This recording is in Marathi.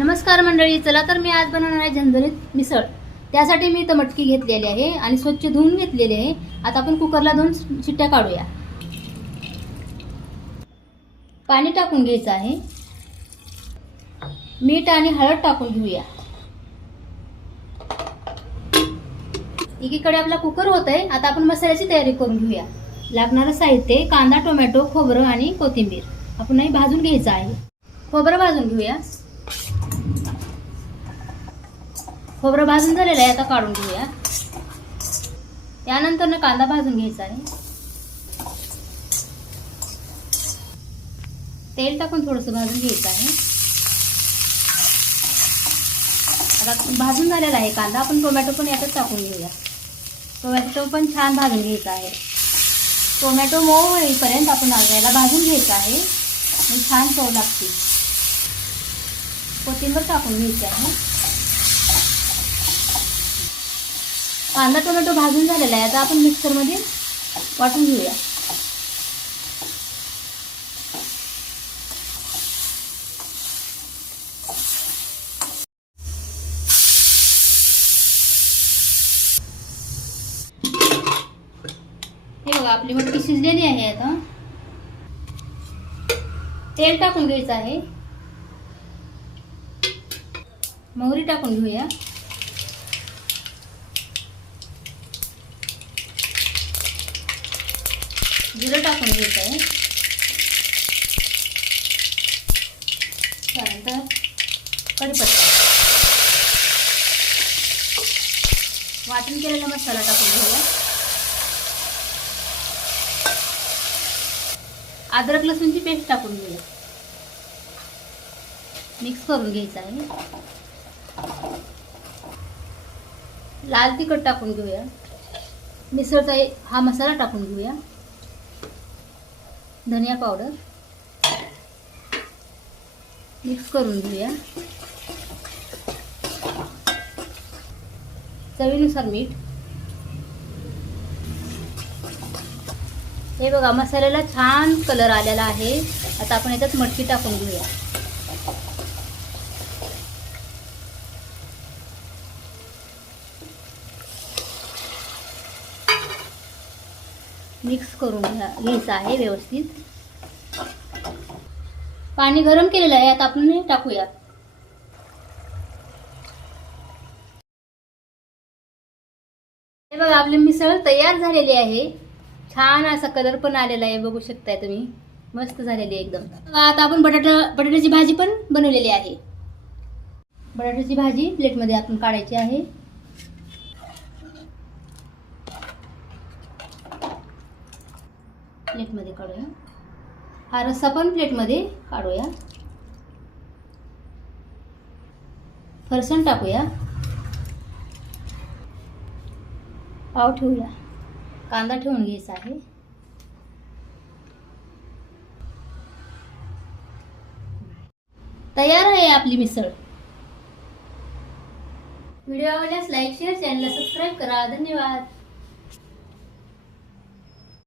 नमस्कार मंडळी चला तर मी आज बनवणार आहे झणझणीत मिसळ. त्यासाठी मी इथं मटकी घेतलेली आहे आणि स्वच्छ धुवून घेतलेली आहे. आता आपण कुकरला दोन शिट्ट्या काढूया. पाणी टाकून घ्यायचं आहे. मीठ आणि हळद टाकून घेऊया. एकीकडे आपला कुकर होत आहे. आता आपण मसाल्याची तयारी करून घेऊया. लागणारं साहित्य कांदा टोमॅटो खोबरं आणि कोथिंबीर. आपण भाजून घ्यायचं आहे. खोबरं भाजून घेऊया. खोबरं भाजून झालेलं आहे आता काढून घेऊया. त्यानंतर ना कांदा भाजून घ्यायचा आहे. तेल टाकून थोडंसं भाजून घ्यायचं आहे. आता भाजून झालेला आहे कांदा आपण टोमॅटो पण यातच टाकून घेऊया. टोमॅटो पण छान भाजून घ्यायचा आहे. टोमॅटो मऊ होईपर्यंत आपण याला भाजून घ्यायचं आहे. आणि छान चव लागते. कोथिंबर टाकून घ्यायची आहे. कांदा टोमॅटो भाजून झालेला आहे. आता आपण मिक्सरमध्ये वाटून घेऊया. हे बघा आपली मटकी शिजलेली आहे आता. तेल टाकून घ्यायचं आहे. मोहरी टाकून घेऊया. जिरं टाकून घेत. आहे त्यानंतर कढीपत्ता. वाटण केलेला मसाला टाकून घेऊया. अद्रक लसूणची पेस्ट टाकून घेऊया. मिक्स करून घ्यायचं आहे. लाल तिखट टाकून घेऊया. मिसळचा हा मसाला टाकून घेऊया. धनिया पावडर. मिक्स करून घेऊया. चवीनुसार मीठ. हे बघा मसाल्याला छान कलर आलेला आहे. आता आपण याच्यात मटकी टाकून घेऊया. मिक्स करून घ्या घ्यायचं आहे व्यवस्थित. पाणी गरम केलेलं आहे आता आपण हे टाकूया हे बघा आपली मिसळ तयार झालेली आहे. छान असा कलर पण आलेला आहे बघू शकताय तुम्ही. मस्त झालेली आहे एकदम. आता आपण बटाटा बटाट्याची भाजी पण बनवलेली आहे. बटाट्याची भाजी प्लेटमध्ये आपण काढायची आहे. प्लेटमध्ये काढूया. हा रस्सा पण प्लेटमध्ये काढूया. फरसाण टाकूया. पाव ठेवूया. कांदा ठेवून घ्यायचा आहे. तयार आहे आपली मिसळ. व्हिडिओ आवडल्यास लाईक शेअर चॅनलला सबस्क्राईब करा. धन्यवाद.